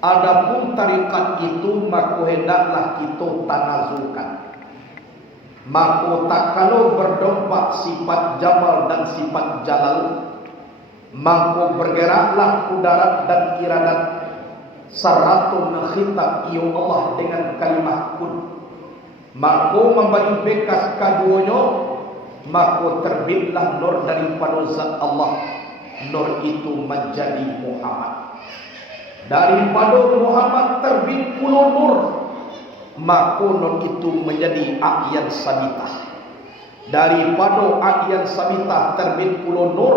Adapun tarikat itu maka hendaklah kita tanazukan. Maka tak kalau berdompak sifat jamal dan sifat jalal, maka bergeraklah kudarat dan iradat saratu menghitab ia Allah dengan kalimah kun. Maka memberi bekas kaduanya, maka terbitlah nur daripada zat Allah. Nur itu menjadi Muhammad. Daripada Muhammad terbit puluh nur, maka nur itu menjadi A'yan Sabitah. Daripada A'yan Sabitah terbit puluh nur,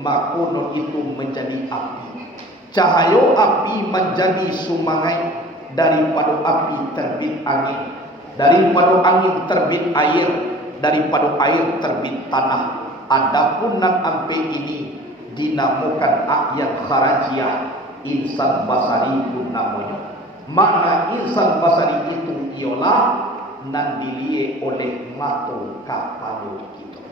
maka nur itu menjadi api. Cahaya api menjadi sumangai. Daripada api terbit angin, daripada angin terbit air, daripada air terbit tanah. Adapun nak ampe ini dinamakan A'yan Kharajiyah. Insan basari pun namanya. Makna insan basari itu ialah nan dilihat oleh mata kepala kita.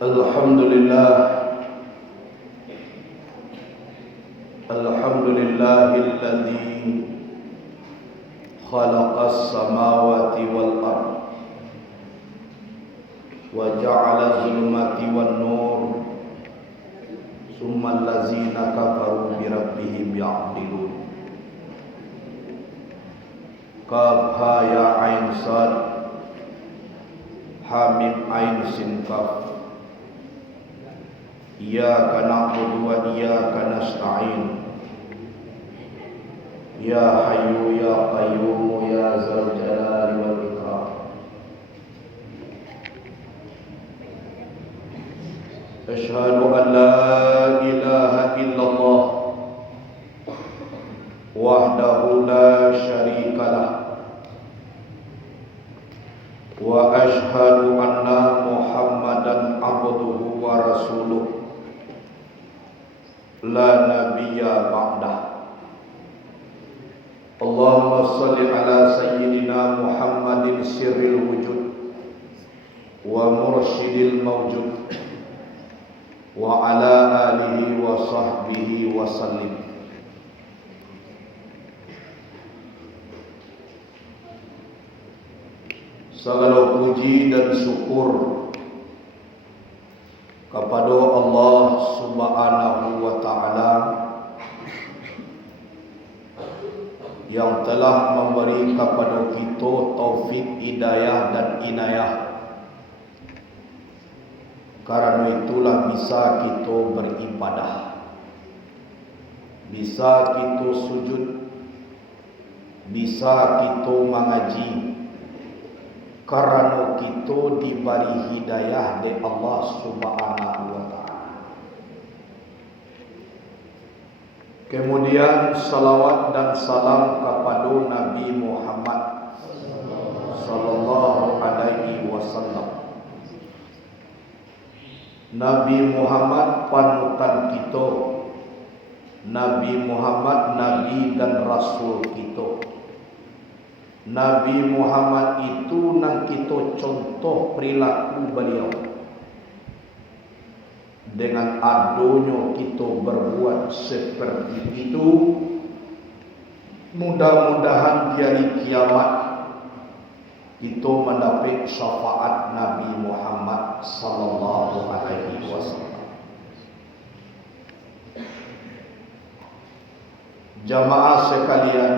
Alhamdulillah, alhamdulillahilladzi khalaqas samawati wal ard wa ja'ala zulumati wan nur summa allazina kafaru bi rabbihim ya'dilun. Kaf ha ya ain sad ha mim ain sin kaf. Iyyaka na'budu wa iyyaka nasta'in. Ya Hayyu ya Qayyum ya Dzal Jalali wal Ikram. Asyhadu an la ilaha illallah wahdahu la syarikalah wa asyhadu anna Muhammadan abduhu wa rasuluh la nabiyya ba'dah. Allahumma salli ala sayyidina Muhammadin sirril wujud wa mursyidil mawjud wa ala alihi wa sahbihi wa sallim. Segala puji dan syukur kepada Allah Subhanahu wa ta'ala yang telah memberi kepada kita taufik, hidayah dan inayah. Karena itulah bisa kita beribadah, bisa kita sujud, bisa kita mengaji. Karena kita diberi hidayah dari Allah Subhanahu wa ta'ala. Kemudian salawat dan salam kepada Nabi Muhammad sallallahu alaihi wasallam. Nabi Muhammad panutan kita. Nabi Muhammad nabi dan rasul kita. Nabi Muhammad itu nang kita contoh perilaku beliau. Dengan adanya kita berbuat seperti itu, mudah-mudahan di hari kiamat kita mendapat syafaat Nabi Muhammad sallallahu alaihi wasallam. Jamaah sekalian,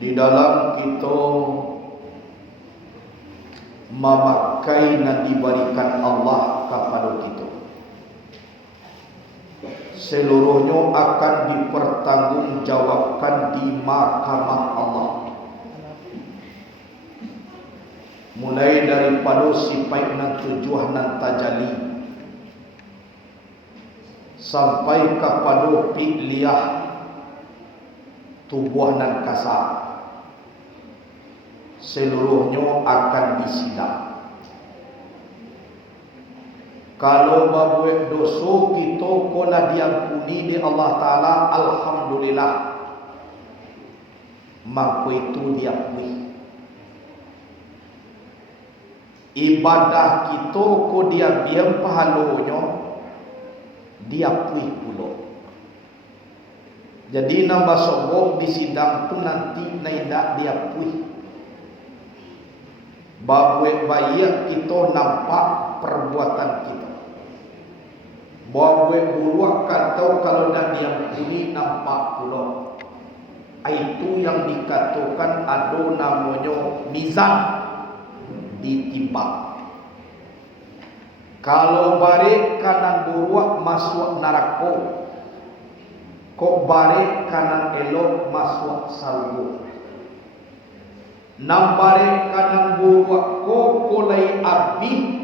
di dalam kita memakai dan diberikan Allah kepada kita, seluruhnya akan dipertanggungjawabkan di mahkamah Allah. Mulai daripada sifat dan tujuan dan tajalli sampai kepada fi'liyah tubuh dan kasar, seluruhnya akan disidang. Kalau babuek dosa kita kena diampuni di Allah Ta'ala, alhamdulillah. Maka itu diakui. Ibadah kita ko dia biam pahalonyo diakui pula. Jadi nambah sobok di sidang tu nanti naida diakui. Babuek bayi kita nampak perbuatan kita. Babuek buruak kata kalau dah diampuni nampak pula. Itu yang dikatakan ada namanya mizan, ditimbang. Kalau balik kanan buruak masuk neraka, kok balik kanan elok masuk surga. Nam balik kanan buruak kok kolai abdi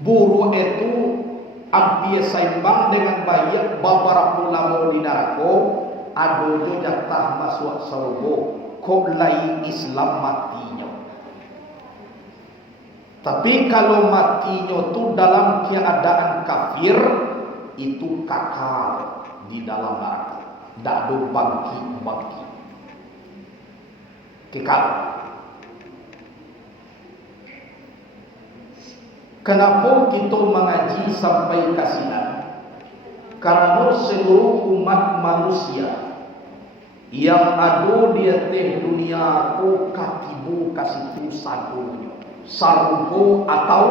buruak itu abdi saimbang dengan bayi babara ulama di neraka, adojo jatah masuk surga, kok lai Islam matinya. Tapi kalau matinya tu dalam keadaan kafir, itu kakak di dalam neraka, tak ada bangkit. Kekal. Kenapa kita mengaji sampai kasihan? Karena seluruh umat manusia yang ada di atas dunia ko katibu kasitu sadunya, sarungko atau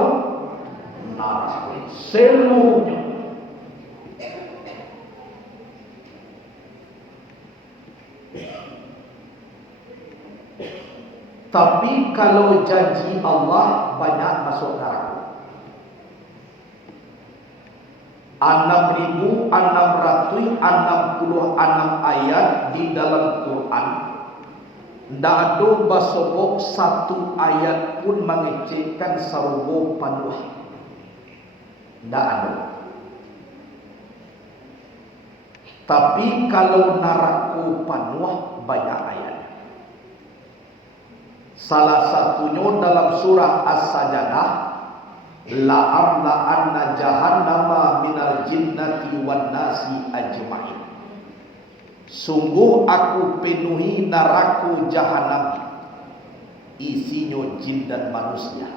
neraka, seluruhnya. Tapi kalau janji Allah banyak masuk neraka. 6.666 ayat di dalam Quran. Tidak ada basobok satu ayat pun mengecekkan sarungo panuh. Tidak ada. Tapi kalau neraka panuh banyak ayat. Salah satunya dalam surah As-Sajdah, la'amla'anna jahannama minal jinnati wan nasi ajma'in. Sungguh aku penuhi neraka jahanam, isinya jin dan manusia.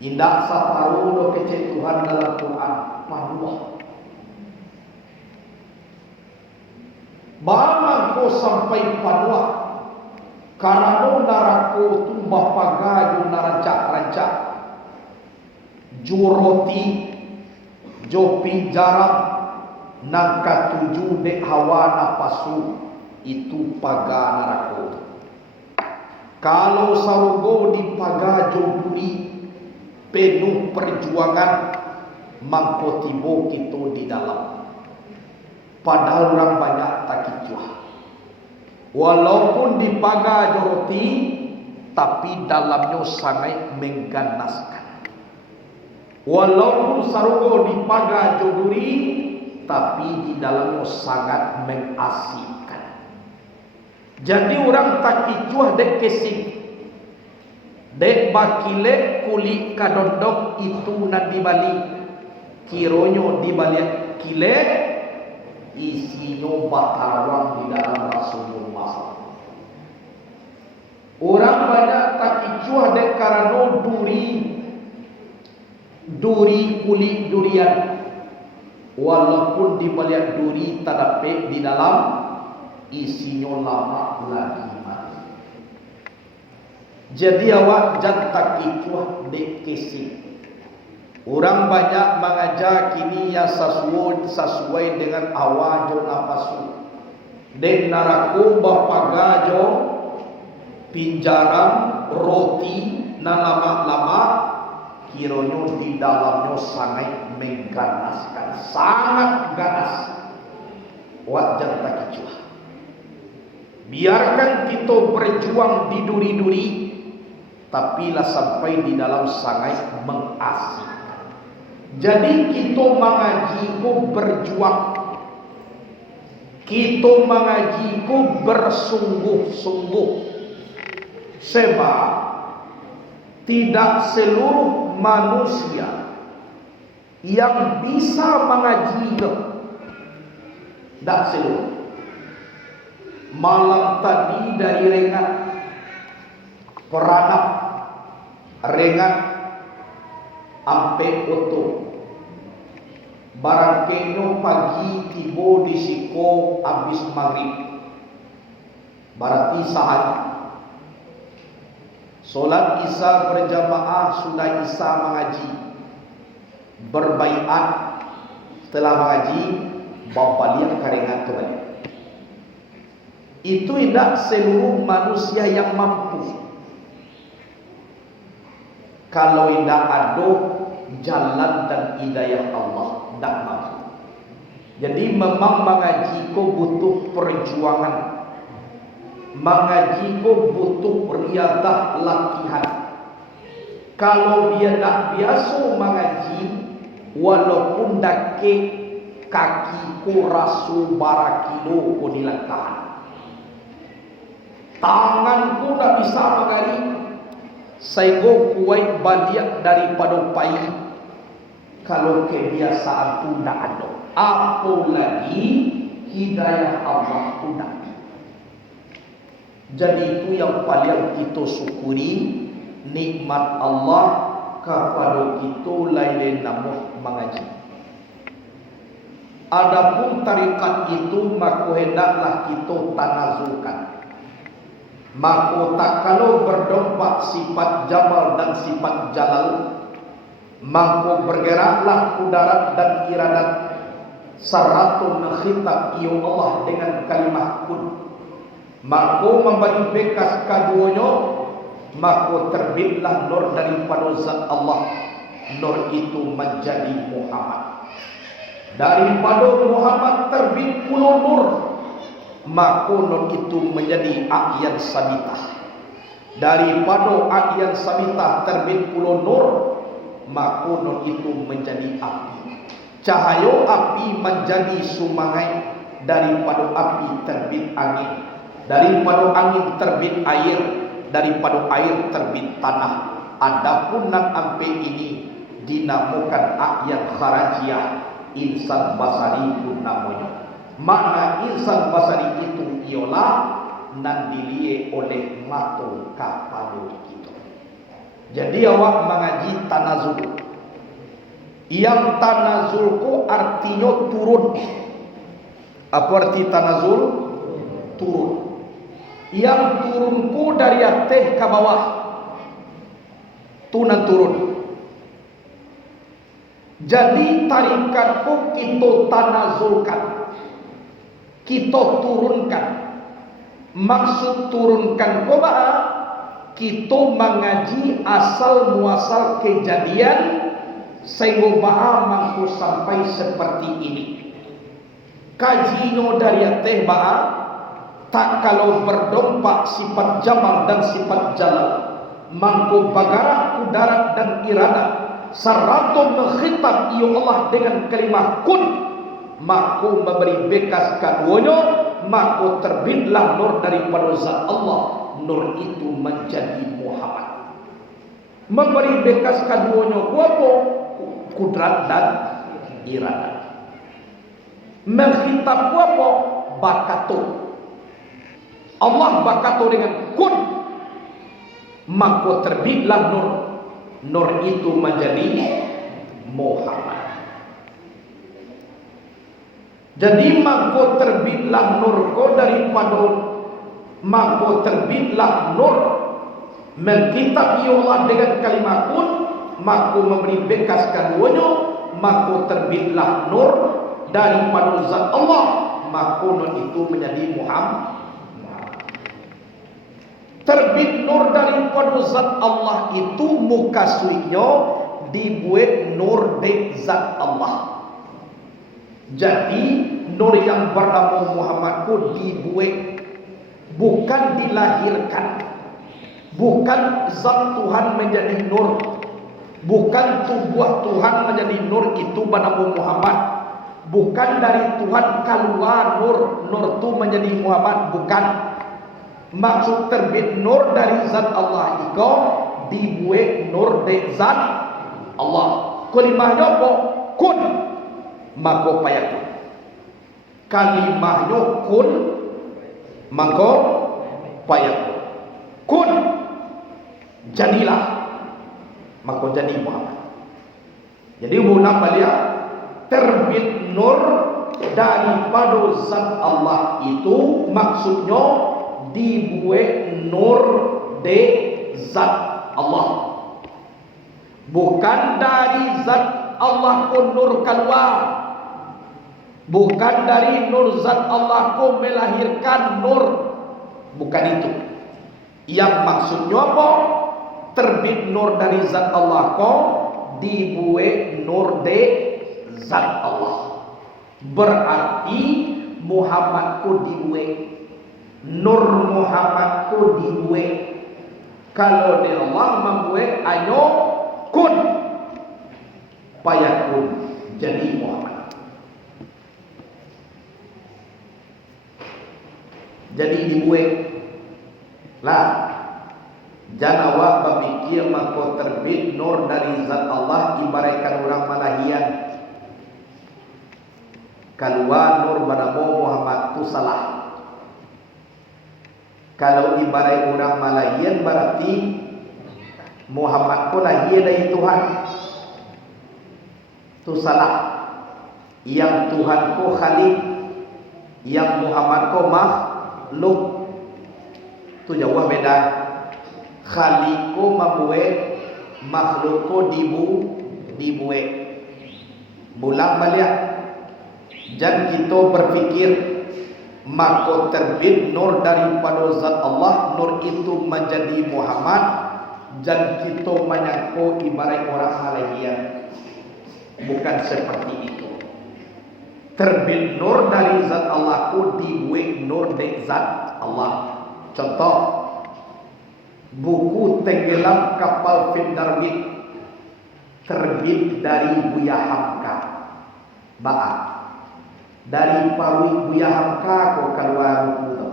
Indah saparu do kecil Tuhan dalam Quran panuh. Bagaimana kau sampai panuh? Karena neraka tu bapaga ju narancak-rancak, ju roti, jo pinjaram, nangka tuju dek hawa napasu, itu paga neraka. Kalau sarugo di paga jo buri, penuh perjuangan, mangkotibo kita di dalam. Padahal orang banyak tak kicuah. Walaupun dipaga roti, tapi dalamnya sangat mengganaskan. Walaupun sarugo dipaga joduri, tapi di dalamnya sangat mengasihkan. Jadi orang tak kicuah dek kesing, dek bakile kulit kadondok itu nanti balik, kironyo di balik kile, isinya batarawang di dalam Rasulullah. Orang banyak tak kicuah dek karena duri kulit durian. Walaupun di balik duri terdapat di dalam, isinya lama lagi mati. Jadi awak jangan tak kicuah dek kesing. Orang banyak mengajar kini yang sesuai dengan awajo napasu. Den naraku bapagajo pinjaram roti na lama-lama kironyo di dalamnya sangat mengganaskan, sangat ganas. Wajar tak kicuah. Biarkan kita berjuang di duri-duri, tapi lah sampai di dalam sangat mengasih. Jadi kita mengaji ku berjuang, kita mengaji ku bersungguh-sungguh. Sebab tidak seluruh manusia yang bisa mengaji dak seluruh. Malam tadi dari rengat peranap rengat ampe oto barang keno pagi tibo di siko abis maghrib berarti sehari. Solat isya berjamaah sudah isya mengaji, berbaiat setelah mengaji balik karengan kembali. Itu tidak seluruh manusia yang mampu. Kalau tidak ada jalan dan hidayah Allah, tidak mampu. Jadi memang mengaji kau butuh perjuangan. Mengaji kau butuh riadah latihan. Kalau dia tak biasa mengaji, walaupun dake kaki ku rasu barakilo ku diletakkan, tanganku tak bisa mengaji, saigo kuat badiak daripada pai. Kalau kebiasaan ku tak ada, apalagi hidayah Allah ku tak. Jadi itu yang paling kita syukuri, nikmat Allah kepada kita lain namuh mengaji. Adapun tarikat itu maka hendaklah kita tanazulkan. Maka tak kalau berdompak sifat jamal dan sifat jalal, maka bergeraklah kudarat dan iradat saratun khitab ya Allah dengan kalimah kun. Maka memberi bekas kaduanya, maka terbitlah nur daripada zat Allah. Nur itu menjadi Muhammad. Daripada Muhammad terbit puluh nur, maka nur itu menjadi A'yan Sabitah. Daripada A'yan Sabitah terbit puluh nur, maka nur itu menjadi api. Cahaya api menjadi sumangai. Daripada api terbit angin. Daripada angin terbit air, daripada air terbit tanah. Adapun nak ampe ini dinamakan A'yan Kharajiyah, insan basari pun namanya. Makna insan basari itu ialah nan dilihat oleh mata kapal kita. Jadi awak mengaji tanazul. Yang tanazul ku artinya turun. Apa arti tanazul? Turun. Yang turunku dari atas ke bawah, tunan turun. Jadi tarikatku kita tanazulkan, kita turunkan. Maksud turunkan ko ba? Kita mengaji asal muasal kejadian sehingga ba mampu sampai seperti ini. Kajinya dari atas ba? Tak kalau berdompak sifat jamal dan sifat jalal, mangko bagarak kudarat dan irada saratun khitab ya Allah dengan kalimah kun, maka memberi bekas kaduanya, maka terbitlah nur daripada zat Allah. Nur itu menjadi Muhammad. Memberi bekas kaduanya apa? Kudrat dan irada. Menghitab apa? Bakato. Allah berkata dengan kun, maka terbitlah nur. Nur itu menjadi Muhammad. Jadi maka terbitlah nur ko daripada, maka terbitlah nur mengkitab Allah dengan kalimat kun, maka memberi bekas keduanya, maka terbitlah nur daripada zat Allah, maka nur itu menjadi Muhammad. Terbit nur daripada zat Allah itu muka suinya dibuat nur dari zat Allah. Jadi nur yang bernama Muhammad itu dibuat, bukan dilahirkan. Bukan zat Tuhan menjadi nur, bukan tubuh Tuhan menjadi nur itu bernama Muhammad. Bukan dari Tuhan keluar nur, nur itu menjadi Muhammad, bukan. Maksud terbit nur dari zat Allah itu dibuat nur dari zat Allah. Kalimahnya apa? maka payakun. Kalimahnya kun, maka payakun. Kun, jadilah, maka jadi Muhammad. Jadi ulang balik, terbit nur daripada zat Allah itu maksudnya dibuat nur de zat Allah. Bukan dari zat Allah ko nur keluar. Bukan dari nur zat Allah ko melahirkan nur. Bukan itu. Yang maksudnya apa? Terbit nur dari zat Allah ko dibuat nur de zat Allah. Berarti Muhammad ko dibuat, nur Muhammad ko dibuat. Kalau di Allah membuat ayo kun payakun jadi Muhammad. Jadi dibuat lah. Jangan awak berfikir maka terbit nur dari zat Allah ibaratkan orang malahian. Keluar nur bernama Muhammad itu salah. Kalau ibarat orang malahian berarti Muhammad ko lahir dari Tuhan. Itu salah. Yang Tuhan ko Khalik, yang Muhammad ko makhluk. Itu jauh beda. Khalik ko membuat, makhluk ko dibuat. Bulang balik. Dan kita berfikir maka terbit nur daripada zat Allah, nur itu menjadi Muhammad. Dan kita menyangka ibarat orang malahian. Bukan seperti itu. Terbit nur dari zat Allah ku dibuat nur dari zat Allah. Contoh, buku Tenggelam Kapal Findarwit terbit dari Buya Hamka. Ba'a dari Parwi Buya Hamka ko keluar buku itu.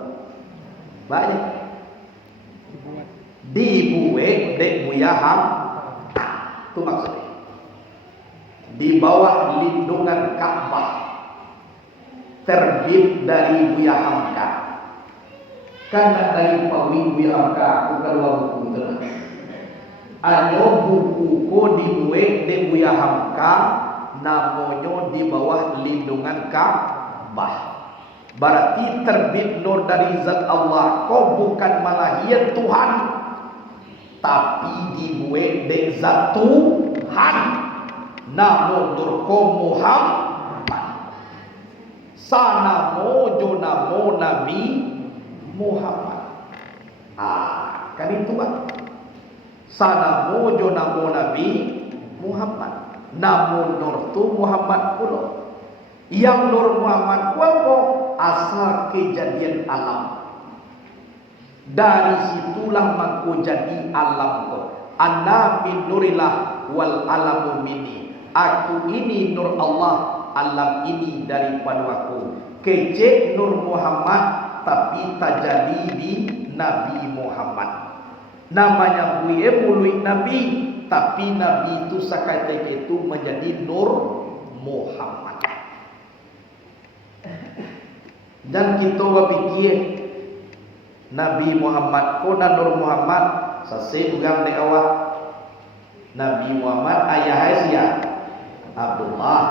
Banyak dibuat dek Buya Hamka. Itu maksudnya. Di bawah lindungan Ka'bah terbit dari Buya Hamka. Karena dari Parwi Buya Hamka ko keluar buku itu. Ayo buku ko dibuat dek Buya Hamka, namanya di bawah lindungan Ka'bah. Berarti terbit nur dari zat Allah ko bukan malahian Tuhan, tapi dibuat dari zat Tuhan. Namun nur ko Muhammad. Sana mojo namo Nabi Muhammad. Kan itu kan. Sana mojo namo Nabi Muhammad. Namun nur tu Muhammad pula. Yang nur Muhammad apa? Asal kejadian alam. Dari situlah maka jadi alam ko. Ana min nurillah wal alamu minni. Aku ini nur Allah, alam ini daripada aku. Kecek nur Muhammad tapi tak jadi di Nabi Muhammad. Namanya gue mului Nabi, tapi Nabi itu seketika itu menjadi nur Muhammad. Dan kita berpikir Nabi Muhammad ko dan nur Muhammad sase ugam de awak. Nabi Muhammad ayah sia Abdullah,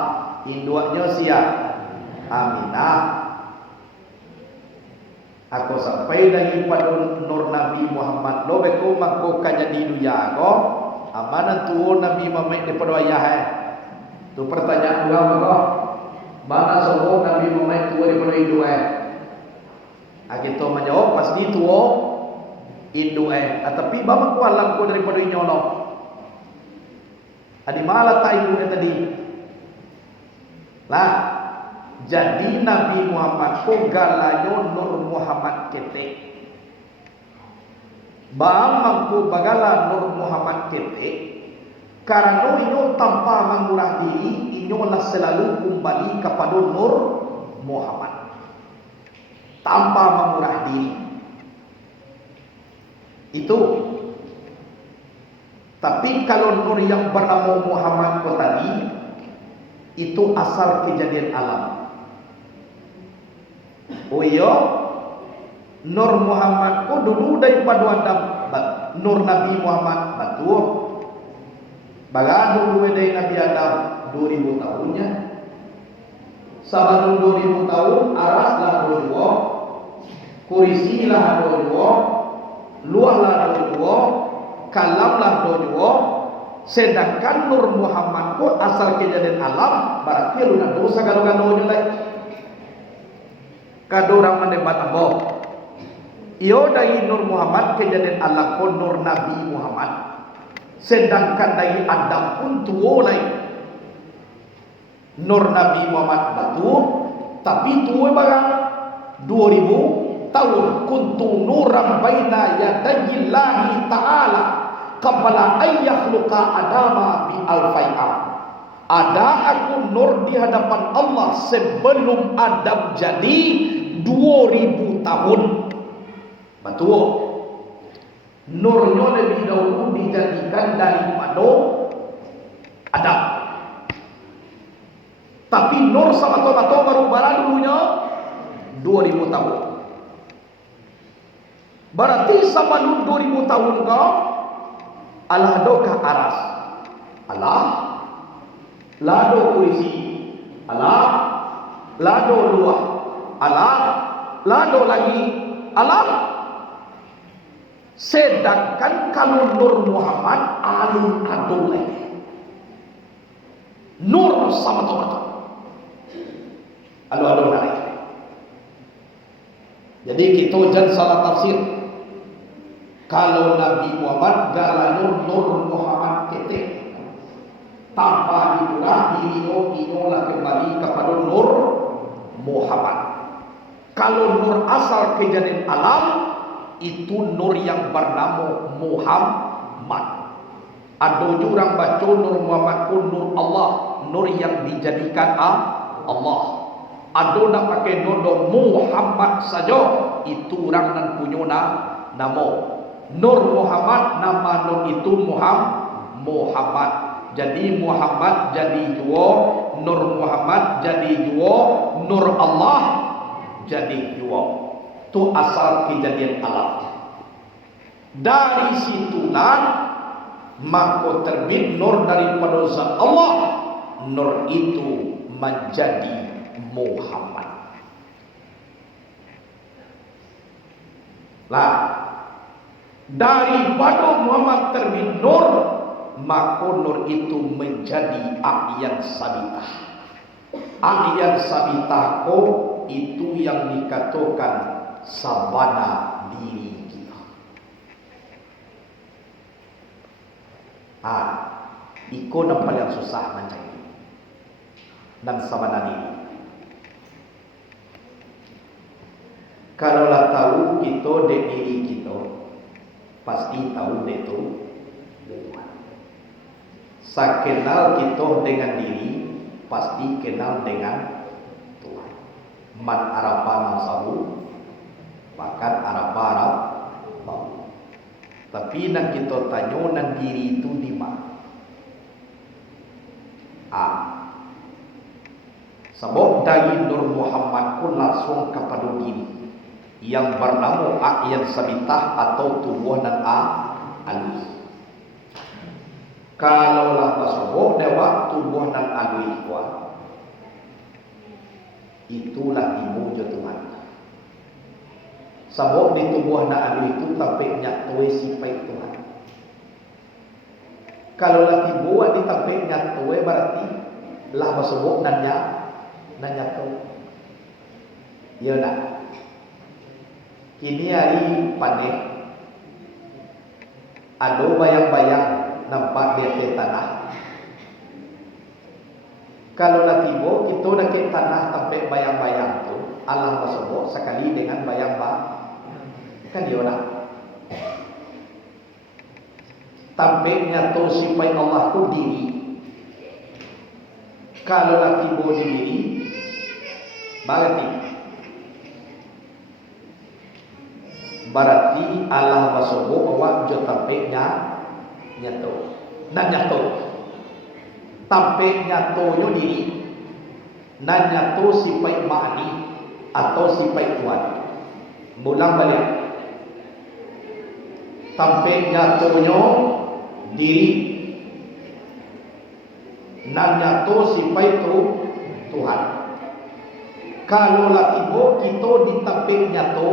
induaknya sia Aminah. Aku sampai daripada nur Nabi Muhammad lo beko mako kajadi duya ko amana tuo Nabi Muhammad daripada ayah tu pertanyaan orang ko mana sobo Nabi Muhammad tuo daripada ibu kita menjawab pasti tuo ibu tapi bapa ku alam ko daripada nyolo adi malah ta ibu tadi lah. Jadi Nabi Muhammad ko galayo nur Muhammad kete. Baam ko bagala nur Muhammad kete. Karena inyo tanpa mengurang diri, inyo lah selalu kembali kepada nur Muhammad. Tanpa mengurang diri. Itu. Tapi kalau nur yang bernama Muhammad ko tadi, Itu asal kejadian alam. Oh iya, Nur Muhammad ko dulu daripada Adam, Nur Nabi Muhammad betul. Bagado dulu dari Nabi Adam 2000 tahunnya. Sabanu 2000 tahun araslah 22, kurisi lah 22, luahlah 22, kalamlah 22. Sedangkan Nur Muhammad ko asal kejadian alam, berarti lu nak dosa galo-galonya lagi. Kado orang mendebat apa? Iyo dari Nur Muhammad kejadian alam ko Nur Nabi Muhammad. Sedangkan dari Adam pun tua lagi. Nur Nabi Muhammad batu, tapi tua barang 2000 tahun. Kuntu nuram baina yadayillahi ta'ala qabla an yakhluqa adama bi alfai'am. Ada aku nur di hadapan Allah sebelum Adam jadi 2000 tahun. Betul. Nurnya lebih dahulu dijadikan daripada Adam. Tapi nur sama tobato baru bara dulunya 2000 tahun. Berarti sama nur 2000 tahun kau Allah doka aras. Allah lado kursi. Allah lado luah. Allah lado lagi. Allah. Sedangkan kalau Nur Muhammad alun adul lagi. Nur sama tobato. Alo naik. Jadi kita jangan salah tafsir. Kalau Nabi Muhammad galanur Nur Muhammad ketek tanpa dikurang inolah kembali kepada Nur Muhammad. Kalau Nur asal kejadian alam itu Nur yang bernama Muhammad. Ada orang baca Nur Muhammad pun Nur Allah, Nur yang dijadikan Allah. Ada nak pakai nodo Muhammad saja, itu orang nan punya nama. Nur Muhammad nama Nur itu Muhammad. Jadi Muhammad jadi dua, Nur Muhammad jadi dua, Nur Allah jadi dua. Itu asal kejadian alam. Dari situlah maka terbit nur daripada zat Allah. Nur itu menjadi Muhammad. Lah, daripada Muhammad terbit nur, maka nur itu menjadi A'yan Sabitah. A'yan Sabitah ko itu yang dikatakan sabana diri kita. Iko yang paling susah mencari dan sabana diri. Kalau lah tahu kita diri kita, pasti tahu itu Tuhan. Sakenal kita dengan diri, pasti kenal dengan Tuhan. Man arafa nafsahu, bahkan arafa rabbahu. Tapi nak kita tanya nan diri itu di mana? Sebab dari Nur Muhammad pun langsung kepada diri yang bernama A'yan Sabitah atau tubuh dan alus. Kalau lah sebab dewa tubuh dan alus itulah ibu Tuhan. Sebab di tubuh dan alus itu tampaknya tuwe sifat Tuhan. Kalau lah tibu di tampaknya tuwe berarti lah sebab nanya tu. Ya nak. Kini hari panen, ada bayang-bayang nampak di tanah. Kalau nak tiba, kita nak ke tanah sampai bayang-bayang tu, Allah masuk sekali dengan bayang-bayang. Kan dia nak. Tampaknya tu sifat Allah tu diri. Kalau nak tiba di diri, berarti Allah masuk bahwa jo tampaknya nyatu. Nak nyatu. Tampaknya tu diri. nanya tu sifat ma'ani atau sifat tuan. Mulang balik. Tampil nyatonya diri. Nanya tu sifat tu Tuhan. Kalau lah tiba kita ditampil nyato,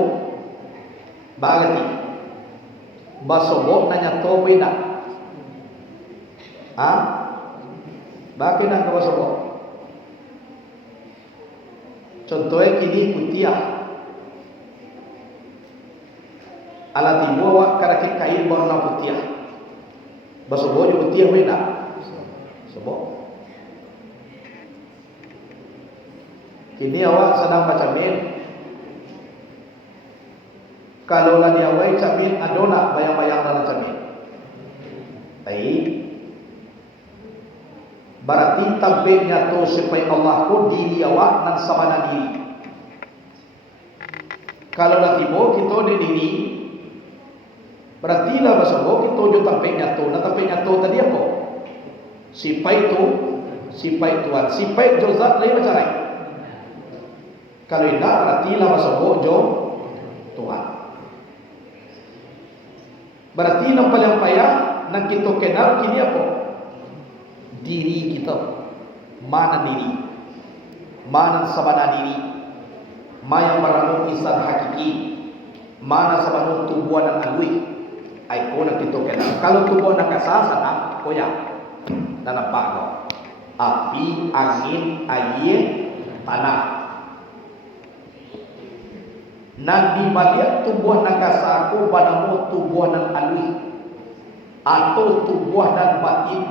berarti basobok nanya to beda. Bagaimana kau basobok? Contohnya kini putiah. Ala tiba awak karakit kain warna putiah. Basobok juga putiah beda. Sobok. Kini awak sedang baca min. Kalau lah dia awak camin, ada nak bayang-bayang dalam camin. Baik. Berarti tampilnya tu supaya Allah ku diri awak dan sabana diri. Kalau lah tiba kita di diri, berarti lah basobok kita jo tampilnya tu. Nah tampilnya tu tadi apa? Sifat tu, sifat Tuhan. Sifat jozat lain macam lain. Kalau tidak berarti lah basobok jo Tuhan. Berarti yang paling payah nak kita kenal kini apa? Diri kita. Mana diri? Mana sabana diri? Mana yang meramu insan hakiki? Mana sabana tubuh dan alwi? Aiko nak kita kenal. Kalau tubuh nak kasar sana, koyak. Dalam pakno. Api, angin, air, tanah. Nan dibalik tubuh dan kasar aku banamu tubuh dan alwi. Atau tubuh dan batin.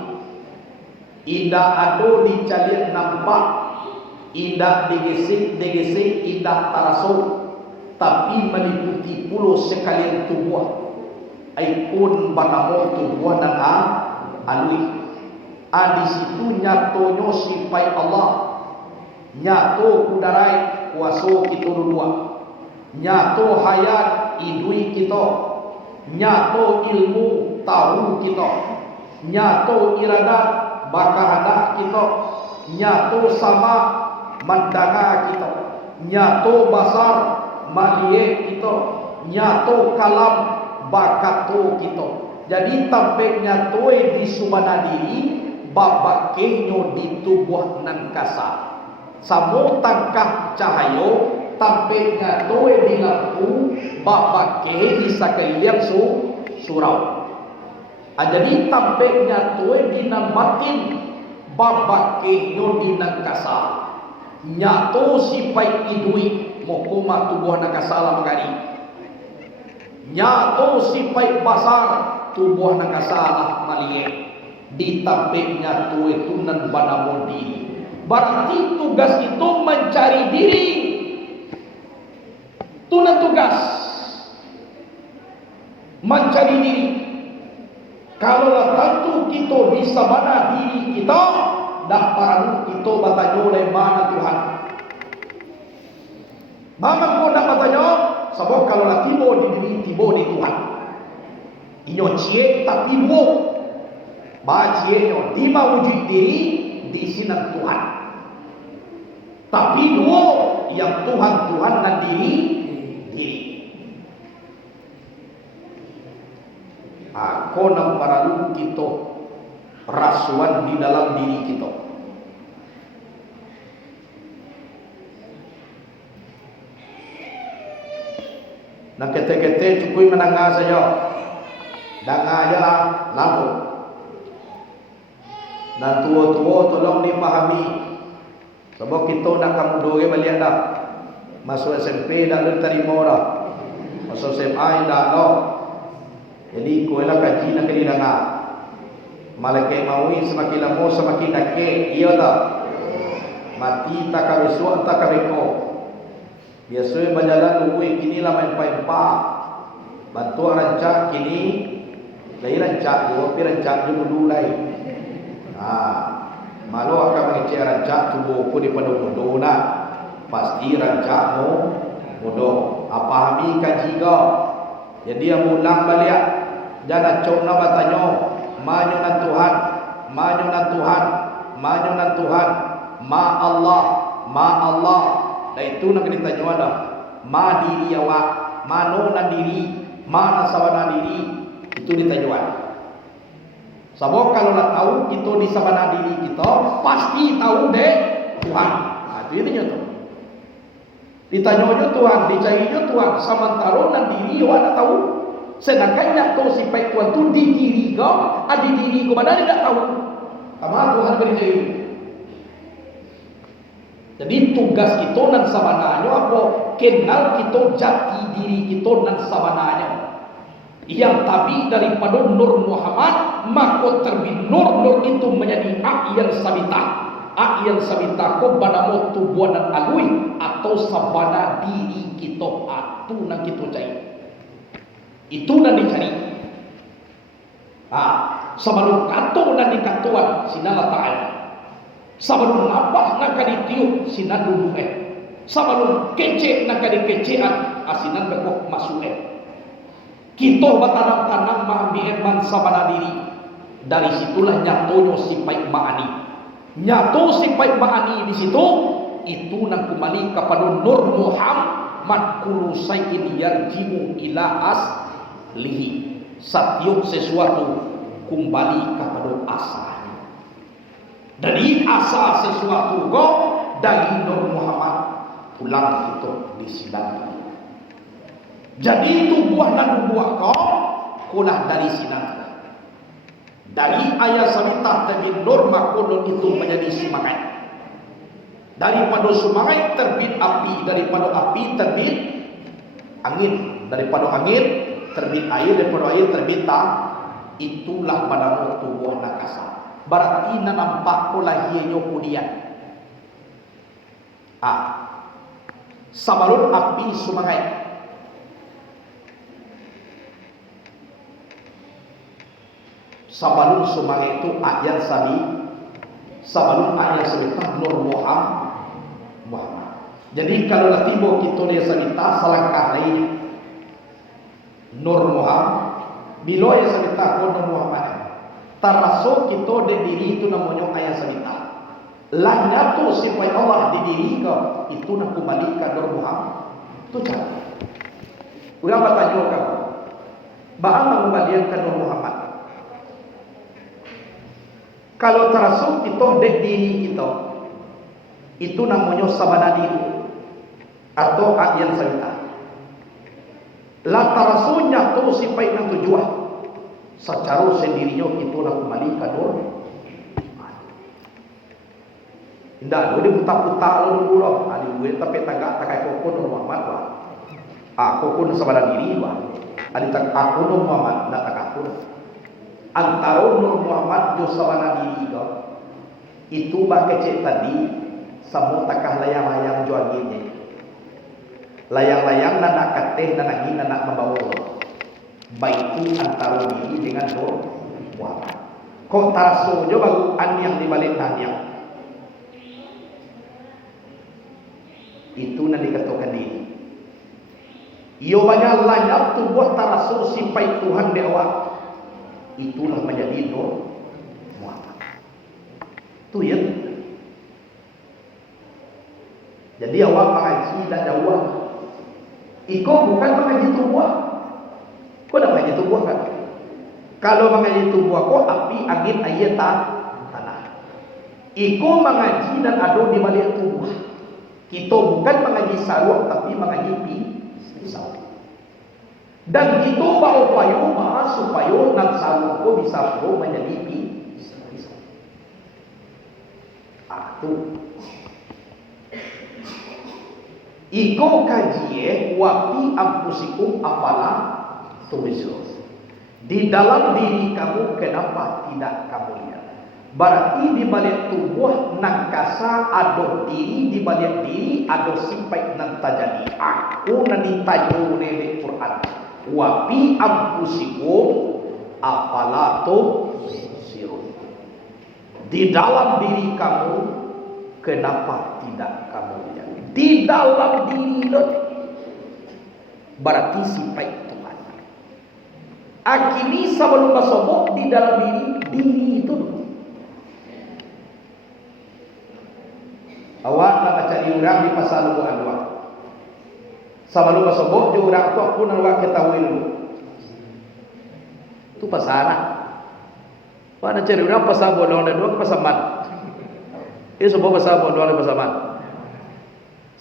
Indah ado dicalian nampak, indah digesek, indah tarasuk, tapi meliputi puluh sekalian tubuh. Aikun banamu tubuh dan alwi. Di situ nyatonya sifat Allah. Nyato kudarai kuasa kita dua. Nyato hayat idui kita. Nyato ilmu tahu kita. Nyato iradat bakahadah kita. Nyato sama mandanga kita. Nyato basar maliek kita. Nyato kalam bakato kita. Jadi tampil nyato di subana diri babakehnya di tubuh nan kasar. Samo tangkah cahayo tampil nyato di lampu babakeh di sakaliang surau. Jadi tampil nyato di nan batin babakehnya di nan kasar. Nyato sifat idui mokoma tubuh nan kasar magari. Nyato sifat basar tubuh nan kasar maliek. Ditampil nyato itu nan banamo diri. Berarti tugas itu mencari diri. Itu nan tugas. Mencari diri. Kalau tentu kita bisa mana diri kita, dah perlu kita bertanya oleh mana Tuhan. Mana kau nak bertanya? Sebab kalau lah tiba di diri, tiba di Tuhan. Inyo cie tapi dua. Bacienyo lima wujud diri di sini Tuhan. Tapi dua yang Tuhan dan diri. Aku nam paralu kita rasuan di dalam diri kita. Nak kete-kete cukup menangah saja. Dangah aja lah lampu. Dan tua-tua tolong dipahami. Sebab kita nak kamu dore balik dah. Masuk SMP dah lu terima dah. Masuk SMA dah dah. Jadi kau lah kaji nak kena dengar. Malaikat maui semakin lama semakin dekat. Iya tak? Mati tak kabesok tak kabeko. Biasa berjalan luwe kini lah main empat. Bantu rancak kini. Lain rancak dua, tapi rancak dulu lain. Malu akan mengecek rancak tubuh pun daripada mudah nak. Pasti rancakmu mudah. Pahami kaji kau. Jadi yang ulang balik. Jangan cok nak bertanya. Manyo nan Tuhan. Manyo nan Tuhan. Manyo nan Tuhan. Ma Allah. ma Allah. Dan itu nak ditanya ada ma diri awak, mano na diri, mana sabana diri, itu ditanya. Sebab kalau nak tahu kita di sabana diri kita, pasti tahu deh Tuhan. Nah, itu intinya tu. Ditanya Tuhan, dicari Tuhan, sementara na diri awak nak tahu. Sedangkan nak tahu sifat Tuhan tu di diri kau, di diri kau mana dia tak tahu. Sama Tuhan beri. Jadi tugas kita nan sabananya apa? Kenal kita jati diri kita nan sabananya. Yang tabi daripada Nur Muhammad, maka terbit nur itu menjadi yang sabita. Yang sabita ko banamo tubuh dan alui atau sabana diri kita atu nan kita cari. Itu nan dicari. Sebelum kato nan dikatuan sinala ta'ala. Sebelum nampak nak ditiup sinan dulu sebelum kece nak dikecean asinan bekok masuk kita bertanam-tanam mengambil man sabana diri. Dari situlah nyatonya sifat ma'ani. Nyato sifat ma'ani di situ itu nak kembali kepada Nur Muhammad kullu syai'in yarji'u ila aslihi. Setiap sesuatu kembali kepada asalnya. Dari asal sesuatu kau dari Nur Muhammad pulang itu disidangkan. Jadi tubuh dan buah kau lah dari sinar. Dari ayat sabita terbit nur maka nur itu menjadi semangat. Daripada semangat terbit api, daripada api terbit angin, daripada angin terbit air, daripada air terbit itulah pada tubuh nakasa. Berarti nampak ko lahirnya kemudian. Sabalun api semangat. Sabalun semangat itu ayat sabi. Sabalun ayat sabita Nur Muhammad. Jadi kalau lah tiba kita dia sabita salangkah lain Nur Muhammad. Bila ayat sabita ko Nur Muhammad. Termasuk kita di diri itu namanya ayat sabita. Lah nyatu sifat Allah di diri kau itu nak kembali ke Nur Muhammad. Itu cara. Ulang bertanya kamu. Bahan mengembalikan ke Nur Muhammad. Kalau termasuk kita di diri kita itu namanya sabana diri atau ayat sabita. Lah termasuk nyatu sifat yang tujuan. Secara sendirinya kita nak kembali ke Nur. Indah, dia putar-putar lalu dulu. Ada duit tapi tagak kokon Nur Muhammad lah. Kokon sabana diri lah. Ada tak aku Nur Muhammad, nak tak aku. Antara Nur Muhammad jo sabana diri kau. Itu bah kecil tadi semua takah layang-layang jo anginnya. Layang-layang nak kateh dan angin nak membawa. Baik itu antara diri dengan Nur Muhammad. Kau taraso jo baru yang dibalik nanya. Itu nanti dikatakan diri. Iyo banyak layak tubuh taraso sifat Tuhan di awak. Itulah menjadi Nur Muhammad. Itu ya. Jadi awak mengaji dan jawab. Iko bukan mengaji tubuh. Kau dah mengaji tubuh kan? Kalau mengaji tubuh kau api, angin, air, tanah. Iko mengaji dan ada di balik tubuh. Kita bukan mengaji sarung tapi mengaji pisau. Dan kita berupaya supaya nak sarung ko bisa berubah menjadi pisau. Itu. Iko kaji wapi ampusikum afala tumisus. Di dalam diri kamu kenapa tidak kamu lihat? Berarti di balik tubuh nangkasa ada diri, di balik diri ada sifat nan tajadi. Aku nanti tajuk di Quran. Wapi ampusikum afala tubsirun. Di dalam diri kamu kenapa tidak kamu lihat? Di dalam diri lo. Berarti sifat Tuhan. Akini sebelum bersobok di dalam diri itu. Awak nak baca cari orang di pasar luar luar. Sama lu masuk jo orang tu aku nak buat ketahui dulu. Tu pasar lah. Mana cari orang pasar bodong dan dua pasar man. Ini semua pasar bodong dan pasar man.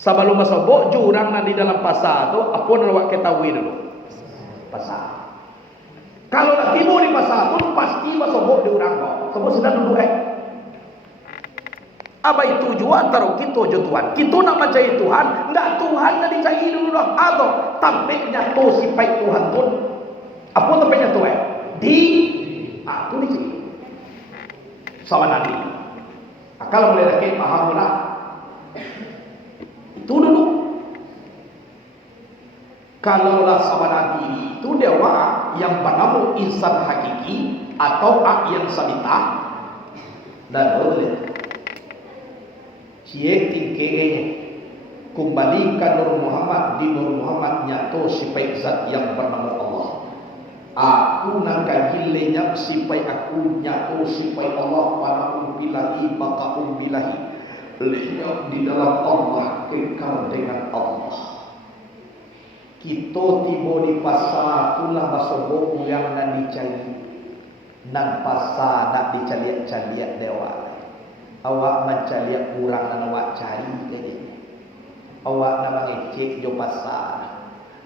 Sama lu masuk jo orang nak di dalam pasar tu aku nak buat ketahui dulu. Pasar. Kalau nak timbul di pasar tu pasti masuk jo orang kau. Sebab sedang duduk apa itu tujuan taruh kita jo Tuhan. Kita nak mencari Tuhan, enggak Tuhan nak dicari dulu dah. Atau tampaknya tu sifat Tuhan pun. Apa tampaknya tu tu dicari. Sama nanti. Kalau boleh rakyat paham lah. Itu dulu. Kalaulah sama diri itu dewa yang bernama insan hakiki atau yang sabitah dan boleh. Cie tingkehnya kembalikan Nur Muhammad di Nur Muhammad nyato sifat zat yang bernama Allah. Aku nak lenyap sifat aku nyato sifat Allah pada umbilahi maka umbilahi lenyap di dalam Allah kekal dengan Allah. Kita tiba di pasar itulah masuk yang nak dicari nan pasar nak dicaliak-caliak dewa. Awak mencari kurang dan awak cari lagi. Awak nak mengecek jo pasar.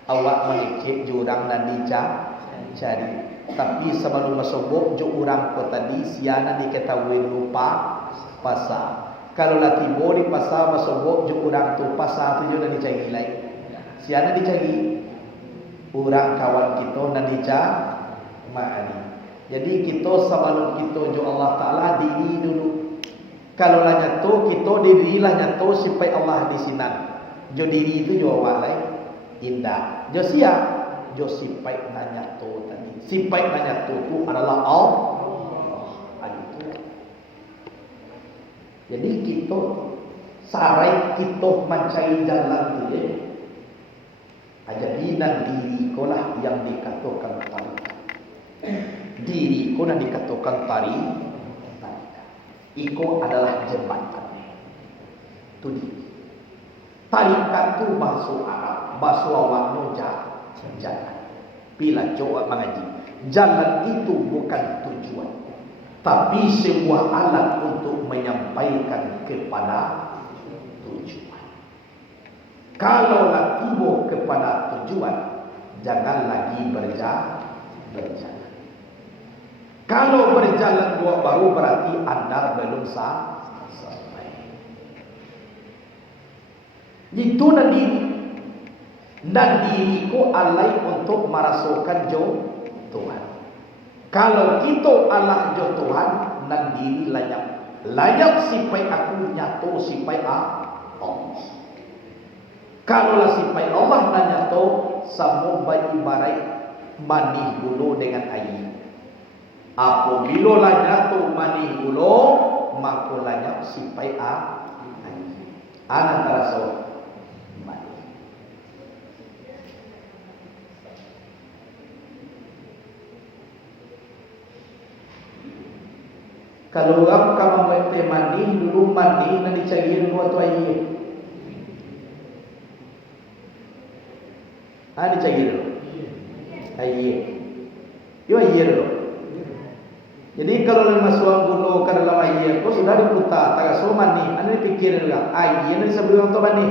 Awak mengecek jo orang dan dicari. Tapi sebelum masuk jo orang ko tadi siana diketahui lupa pasar. Kalau lah tiba di pasar masuk jo orang tu pasar tu jo dan dicari lagi. Siana dicari orang kawan kita dan dicari. Jadi kita sebelum kita jo Allah Taala diri dulu. Kalau lah nyatu, kita dirilah nyatu sifat Allah di sini. Jo diri itu jo awak lain indah. Jo siap, jo sifat nyatu tadi. Sifat nyatu itu adalah Allah. Itu. Jadi kita sarai kita mencari jalan tu ya. Jadilah diri kolah yang dikatakan tari. Diri kolah dikatakan tari. Iko adalah jembatan. Itu dia. Tarikat tu bahasa Arab, bahasa awak jalan. Bila coba mengaji, jalan itu bukan tujuan, tapi sebuah alat untuk menyampaikan kepada tujuan. Kalau nak tiba kepada tujuan, jangan lagi berjalan. Kalau berjalan dua baru berarti anda belum sampai. Itu dan diriku alai untuk merasukan jo Tuhan. Kalau kita Allah jo Tuhan dan diri layak sifat aku nyatu sifat Allah. Kalau lah sifat Allah dan nyatu sama ibarat mandi bulu dengan air. Apabila lah nyatu mani ulo maka lah sifat anak terasa mani. Kalau orang kamu buat mani dulu mani nanti cari dulu atau air. Dicari dulu air. Yo air dulu. Jadi kalau dalam suam gunung ke dalam air, kau sudah diputar, tak so mani. Anda fikir juga, air ni sebelum tu mani.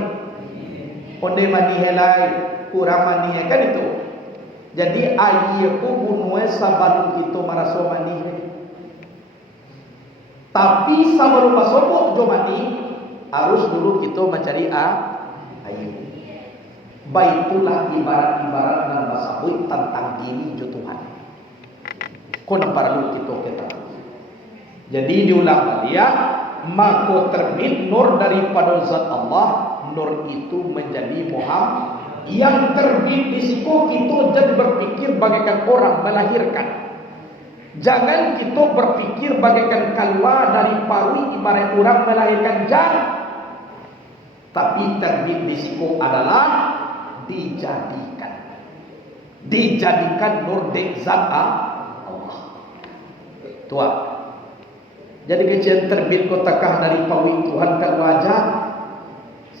Onde mani helai, kurang mani kan itu. Jadi air ku gunung sabalum kita maraso mani. Tapi sebelum masuk jo mani, harus dulu kita mencari air. Baitulah ibarat-ibarat dan masabut tentang diri jo Tuhan. Kau perlu kita. Jadi diulang dia, maka terbit nur daripada zat Allah. Nur itu menjadi Muhammad yang terbit di situ. Kita jangan berpikir bagaikan orang melahirkan. Jangan kita berpikir bagaikan keluar dari paru ibarat orang melahirkan. Jangan. Tapi terbit di situ adalah dijadikan nur zat Allah. Tua. Jadi kecian terbit kotakah dari pawik Tuhan kan wajah.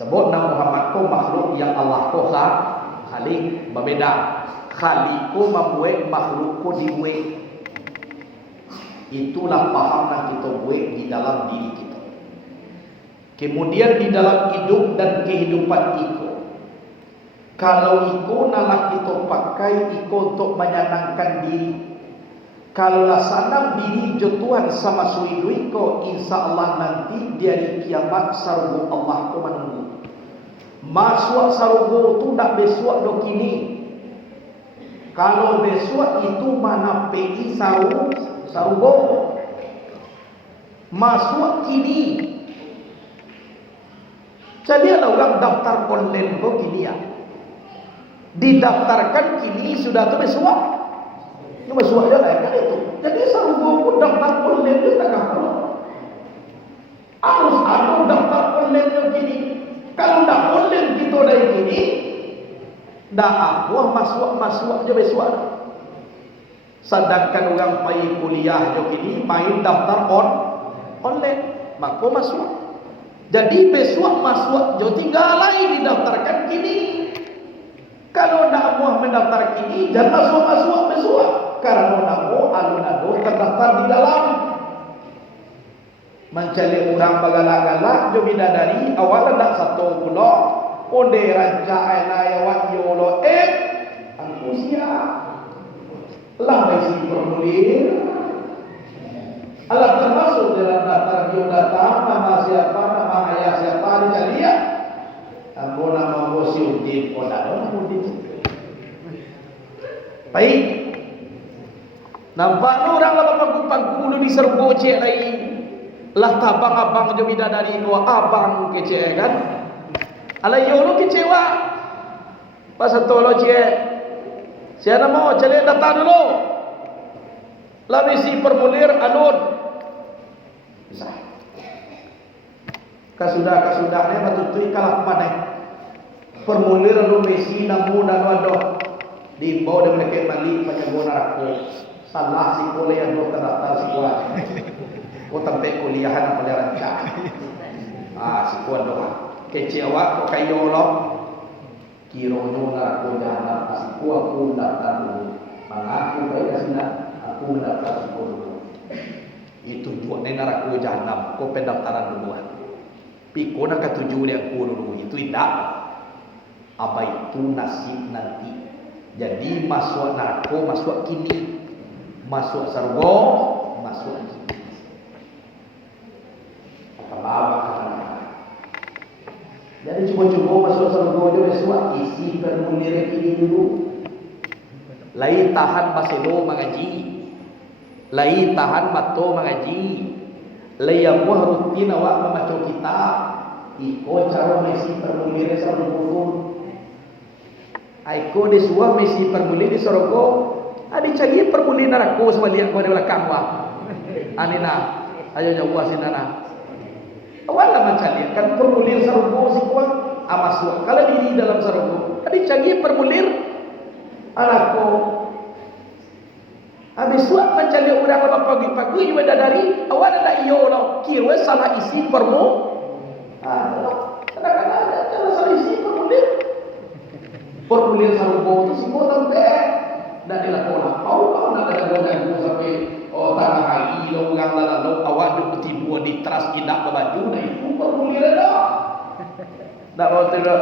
Sebut nama Muhammad ko makhluk yang Allah ko khalik. Berbeda. Khalik ko membuat, makhluk ko dibuat. Itulah paham yang kita buat di dalam diri kita. Kemudian di dalam hidup dan kehidupan itu, kalau iko nak kita pakai iko untuk menyenangkan diri. Kalau sanam diri jo Tuhan sama suidu iko, insya Allah nanti dari kiamat sarungu Allah ko menunggu. Masuk sarungu tu dak besok do kini. Kalau besok itu mana PI sarungu. Masuk kini. Jadi ada orang daftar online kok kini ya. Didaftarkan kini sudah tu besok. Ini besok aja lah kan itu. Jadi sarungu pun daftar online itu tak apa. Harus ada daftar online yang kini. Kalau dah online kita dari kini, dah apa masuk aja besok. Sedangkan orang pergi kuliah jo kini main daftar online, maka masuk. Jadi besok masuk jo tinggal lain didaftarkan kini. Kalau nak mau mendaftar kini, jangan masuk besok. Karena nak mau alun-alun terdaftar di dalam. Mencari orang bagalak-galak jo bidadari awal nak satu pula onde ranca ana awak yolo angku sia lah isi formulir alat termasuk dalam daftar biodata nama siapa, nama ayah siapa dicari ya. Ambo nama Bosi Udin Kodano Udin. Baik. Nampak orang lah pangku di serbu cek lain. Lah tabang abang jo bidadari dua abang kece kan. Alayo lu kecewa. Pas tolo cek. Siapa mau cari data dulu. Lah isi formulir alun. Bisa. Kasudahnya batutui kalah panai. Formulir lu isi namu dan wadoh. Di bawah dan mereka mandi penyambungan aku. Salah si kuliah yang belum terdaftar si kuliah. Kau tempat kuliahan pada rancang. Si kuat doa. Kecewa kau kayo lo. Kironyo aku jangan si kuat aku daftar dulu. Mengaku baik asina aku mendaftar si kuat dulu. Itu buat nenek aku jangan. Kau pendaftaran duluan. Piko nak ketujuh dia aku dulu. Itu tidak. Apa itu nasib nanti. Jadi masuk narko, masuk kini. Masuk sargo, masuk kini. Jadi cuba-cuba masuk sargo je besok isi formulir ini dulu. Lai tahan maselo mengaji. Lai tahan mato mengaji. Lai yang rutin awak membaca kitab. Iko cara mesi formulir sargo. Aiko disuah mesi formulir di sargo. Adi cari formulir narako sama lihat kau di belakang wah. Anina, ayo nyawa sinana. Awal lah mencari kan formulir sarungo si kuat amasuk. Kalau diri dalam sarungo, ada canggih formulir anakku. Habis suat mencari orang apa pagi-pagi juga dari awal ada iyo lo kira salah isi kadang-kadang ada cara salah isi formulir. Formulir sarungo itu si kuat sampai dan dilakukan. Kau nak ada goyang sampai tanah hari lo orang lalu awak duk tidur di teras indak baju dah itu formulir dah. Nak mau tidak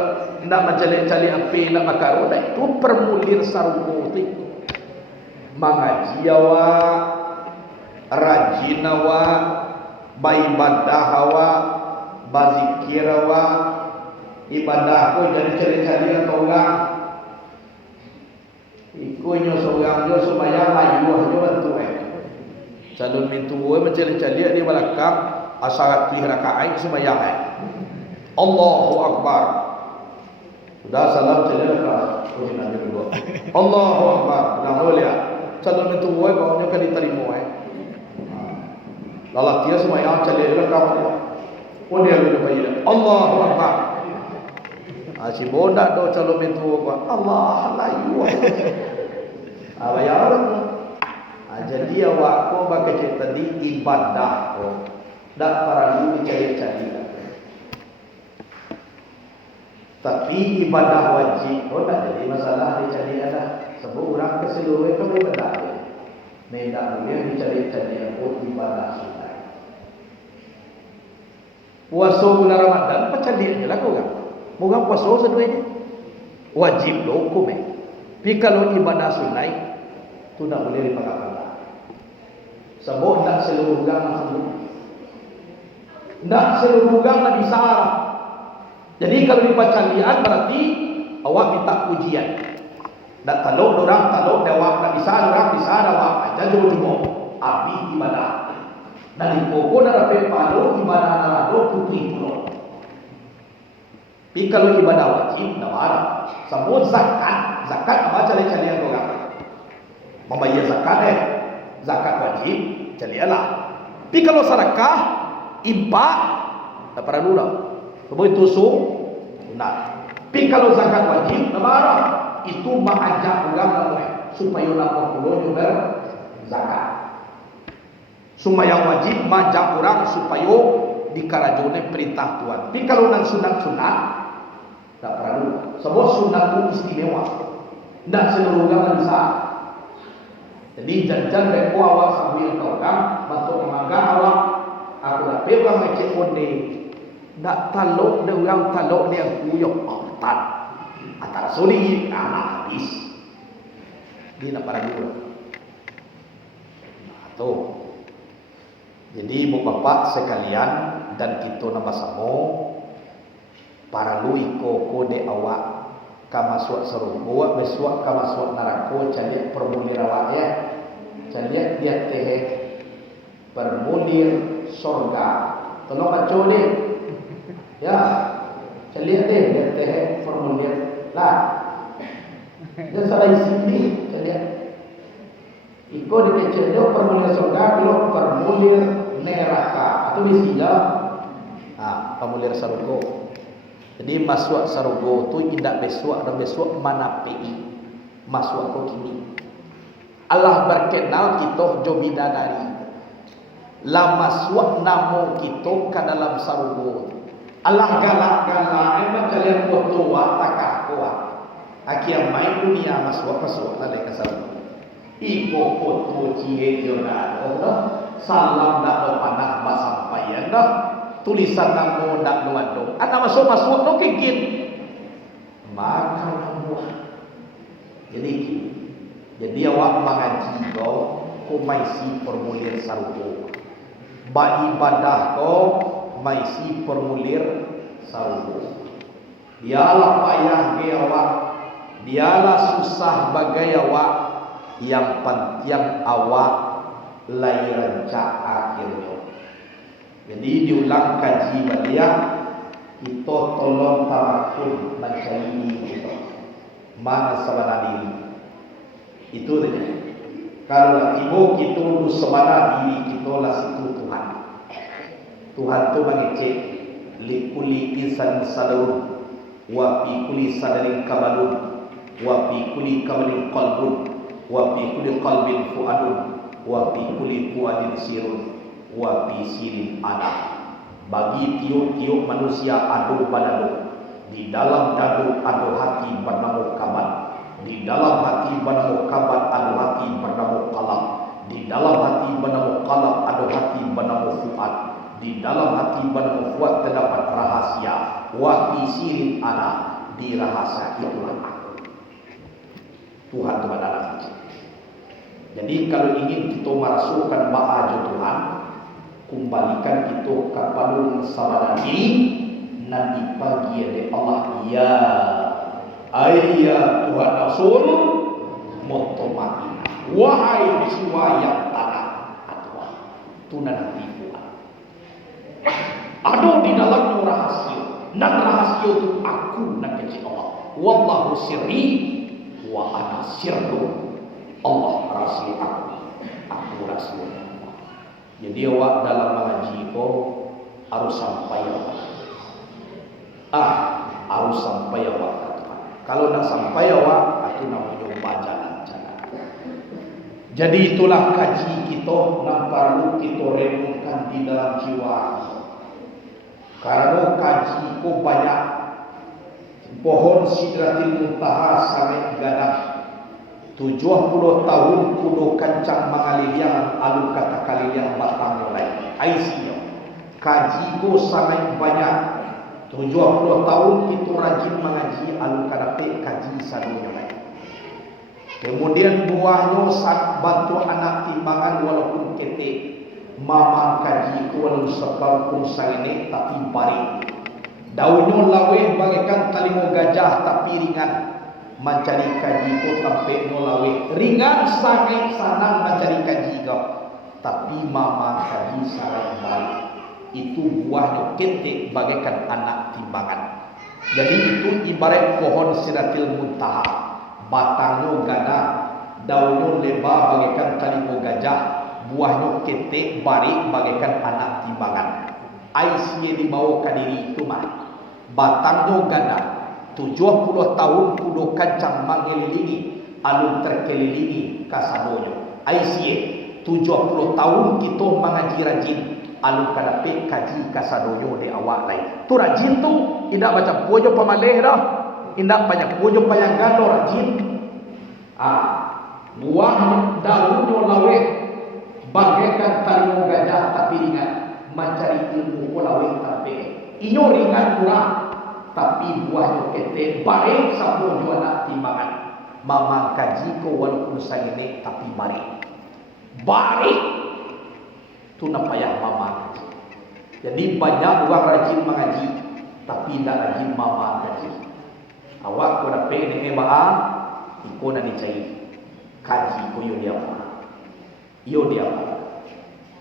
nak mencari api nak makaro dah itu formulir sarungo tu. Mengaji awak, rajin awak, beribadah awak, berzikir awak, ibadah aku jadi cari-cari atau orang. Ikunya seorang dia supaya layu aja bantu calon mintu mencari-cari di belakang asal tuh rakaat sembahyang Allahu Akbar. Sudah salam cari rakaat dulu. Allahu Akbar. Dah boleh. Calon mintu baunya kan diterima lalu dia sembahyang cari rakaat. Oh dia dulu bayi. Allahu Akbar. Si bodak do calon mintu Allah layu. Bayar jadi awak ko baca tadi ibadah ko dak perlu dicari-cari. Tapi ibadah wajib tak jadi masalah dicari ada. Sebab orang keseluruhan itu ibadah. Tidak boleh dicari-cari pun ibadah sunat. Puasa bulan Ramadan macam dia je lah kau kan. Bukan puasa seduanya. Wajib lo hukum. Tapi kalau ibadah sunat tu tak boleh dipakai. Sebab tak seluruh orang macam tu. Tak seluruh orang nak disarah. Jadi kalau dipacalian berarti awak minta pujian. Tak taluk orang taluk dewak nak disarah orang disarah awak aja cuba-cuba. Abi ibadah. Dan pokok nak dapat pahala ibadah narado putri pulau. Tapi kalau ibadah wajib tak marah. Semua zakat apa cari-carian orang. Membayar zakat zakat wajib carilah. Tapi kalau sedekah impak tak perlu dah. Sebab itu sunat. Tapi kalau zakat wajib tak marah. Itu mengajak orang supaya lapor pulau juga zakat. Sembahyang wajib mengajak orang supaya dikarajone perintah Tuhan. Tapi kalau nak sunat-sunat tak perlu. Sebab sunat itu istimewa. Tak seluruh orang bisa. Jadi jangan beko awak sambil kau orang bantu menganggap awak aku dah pegang macam konde. Tak taluk dia orang taluk dia kuyok tak. Antara suri anak habis. Dia nak para dulu. Tu. Jadi ibu bapak sekalian dan kita nama samo para lu iko kode awak kamasuk serugo besok kamasuk narako cari permulir awak ya. Cari dia teh permulir surga. Tolong baca ni. Ya. Cari dia teh permulir lah. Dan salah isi cari. Iko dikecil dia permulir surga belum permulir neraka atau isinya pemulir sarugo. Jadi masuk sarugo tu indak besok dan besok mana pi masuk ko kini. Allah berkenal kita jo bidadari. La masuk namo kita ke dalam sarugo. Allah galak-galak emang kalian foto wa takah kuat. Akhir main dunia masuk lagi ke sarugo. Iko foto cie jona salam dak panah basampayan dah tulisan namo dak doado ana masuk no kikit maka namo jadi awak mengaji kau maisi formulir sarugo ba ibadah kau maisi formulir sarugo dialah payah ge awak dialah susah bagai awak yang penting awak lai rancak akhirnya. Jadi diulang kaji balik kita tolong tamakun mencari kita mana sebenarnya diri itu saja. Kalau ibu kita lu sebenarnya diri kita lah situ Tuhan. Tuhan tu mengecek likuli insan salun wa fi kulli sadarin kabadun wa fi kulli kabadin qalbun wa fi kulli qalbin fuadun wa fi kulli fuadin sirun wa fi sirin ada. Bagi tiup-tiup manusia adu badadu. Di dalam dadu adu hati bernama kabat. Di dalam hati bernama kabat adu hati bernama qalab. Di dalam hati bernama qalab adu hati bernama fuad. Di dalam hati bernama fuad terdapat rahasia. Wa fi sirin ada. Di rahasia itulah aku. Tuhan Tuhan dalam. Jadi kalau ingin kita merasukkan ba'aju Tuhan, kembalikan kita kepada sabana diri nanti pagi ada Allah ya ayya Tuhan Rasul mutmain wahai jiwa yang tanah atwa tunan tipuan ada di dalamnya rahasia dan rahasia itu aku nak kecil Allah wallahu sirri wa ana sirru Allah rahasia aku rahasia. Jadi awak dalam mengaji ko harus sampai awak. Harus sampai awak. Kalau nak sampai awak, itu namanya jalan-jalan. Jadi itulah kaji kita yang perlu kita renungkan di dalam jiwa. Karena kaji ko banyak pohon Sidratil Muntaha sampai gadang 70 tahun kudu kancang mengaliliang alu kata kaliliang batang lain ICU kaji ku sampai banyak 70 tahun itu rajin mengaji alu kadape kaji sadunya lain. Kemudian buahnya sak bantu anak timbangan walaupun ketik mamang kaji ku walau sebab pun sarine tapi bari daunnya laweh bagaikan talingo gajah tapi ringan mencari kaji ku sampai laweh ringan sangat senang mencari kaji kau tapi mamang kaji sarang bari itu buahnya ketik bagaikan anak timbangan. Jadi itu ibarat pohon Sidratil Muntaha batangnya gadang, daunnya lebar bagaikan talingo gajah, buahnya ketek barik bagaikan anak timbangan. Aisnya dibawa ke diri itu mah. Batangnya gadang, 70 tahun kudu kancang mengelilingi, alun terkelilingi kasadonya. Aisnya 70 tahun kita mengaji rajin, alun kadape kaji kasadonya di awak lain. Tu rajin tu, tidak macam pujo pemalih dah. Indak banyak pujo payangan rajin. Buah daunnya laweh bagaikan talingo gajah tapi ringan mencari ilmu laweh tapi inyo ringan kurang tapi buahnya ketek baik sabun jualan timbangan mamang kaji ko walaupun sagene tapi baik tu napayah mamang kaji. Jadi banyak orang rajin mengaji tapi tidak rajin mamang kaji. Awak ko dapat dengan ba'a iko na dicai kaji ko yo dia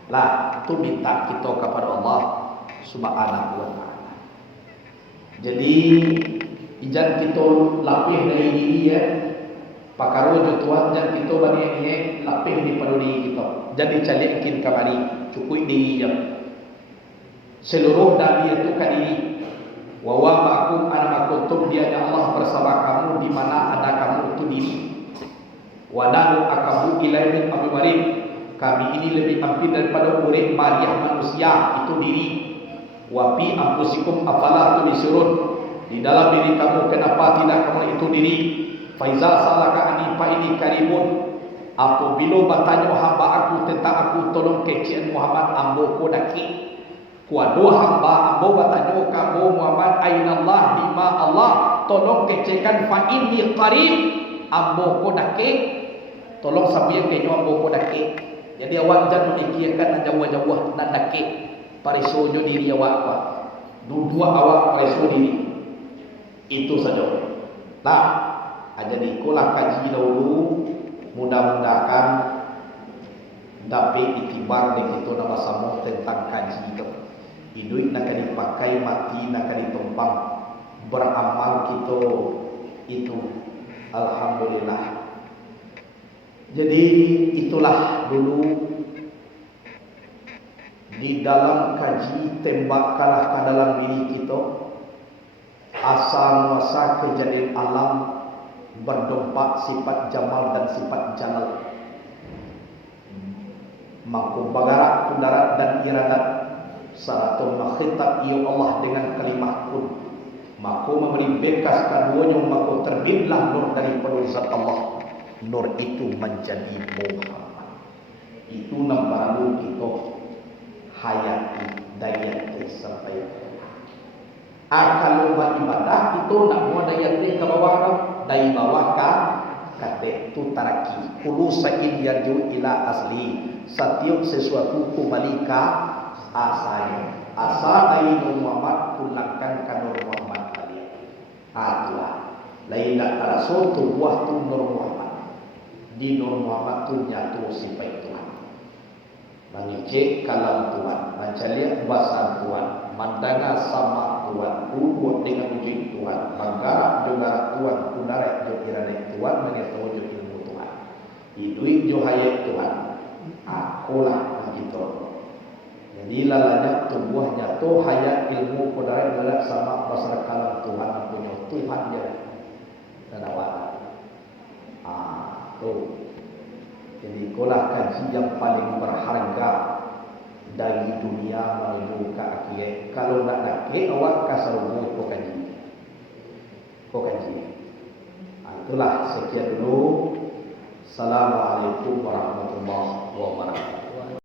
lah tu minta kita kepada Allah Subhanahu wa taala. Jadi ijan kita lapih dari diri ya pakaro jo Tuhan jan kita bani lapih di pada diri kita jadi calekin kamari cukui diri ya seluruh dami itu ka diri wa wa ma'akum ana kuntum dia Allah bersama kamu di mana ada kamu itu diri wa nanu akabu ilaihi abiwarin kami ini lebih ampun daripada urip mariah manusia itu diri wa fi anfusikum afala tubsirun di dalam diri kamu kenapa tidak kamu itu diri faizal salaka ani fa ini karimun apabila bertanya hamba aku tentang aku tolong kecian Muhammad ambo ko daki kuado hamba ambo bertanya kamu Muhammad aina Allah di ma Allah tolong kecekan fa inni qarib ambo ko daki tolong sampai ke ambo ko daki. Jadi awak jangan memikirkan jauh-jauh nak daki parisojo diri awak dua awak pariso diri itu saja. Nah, jadi kolah kaji dahulu mudah-mudahan dapat itibar di kita nama sama tentang kaji itu. Hidup nak dipakai, mati nak ditumpang, beramal kita itu alhamdulillah. Jadi itulah dulu di dalam kaji tembak kalah ke dalam diri kita asal muasa kejadian alam berdompak sifat jamal dan sifat jalal mampu bagarak kudarat dan iradat saatun makhitab ia Allah dengan kalimah kun mampu memberi bekas keduanya mampu terbitlah nur dari penulisan Allah nur itu menjadi Muhammad itu nampak kita hayati daya sampai kalau buat ibadah itu nak buat daya ke bawah dari bawah kate tu taraki kulu sakin yarju ila asli setiap sesuatu kembali ke asalnya asal dari Muhammad pulangkan ke Nur Muhammad kalian itulah lain tak rasul tu buah tu Nur Muhammad di Nur Muhammad tu nyatu sifat Tuhan mengicik kalam Tuhan mencari bahasa Tuhan mandanga sama Tuhan urut dengan uji Tuhan manggarak juga Tuhan kundarat jo irane Tuhan mengetahui ilmu Tuhan hidup jo hayat Tuhan akulah begitu. Jadi lalanya tubuhnya tu hayat ilmu kundarat dalam sama bahasa kalam Tuhan punya Tuhan dia dan awak tu. Jadi itulah kaji yang paling berharga dari dunia menuju ke akhirat. Kalau nak nakik awak kasar rubuh kaji. kau kaji. Itulah sekian dulu. Assalamualaikum warahmatullahi wabarakatuh.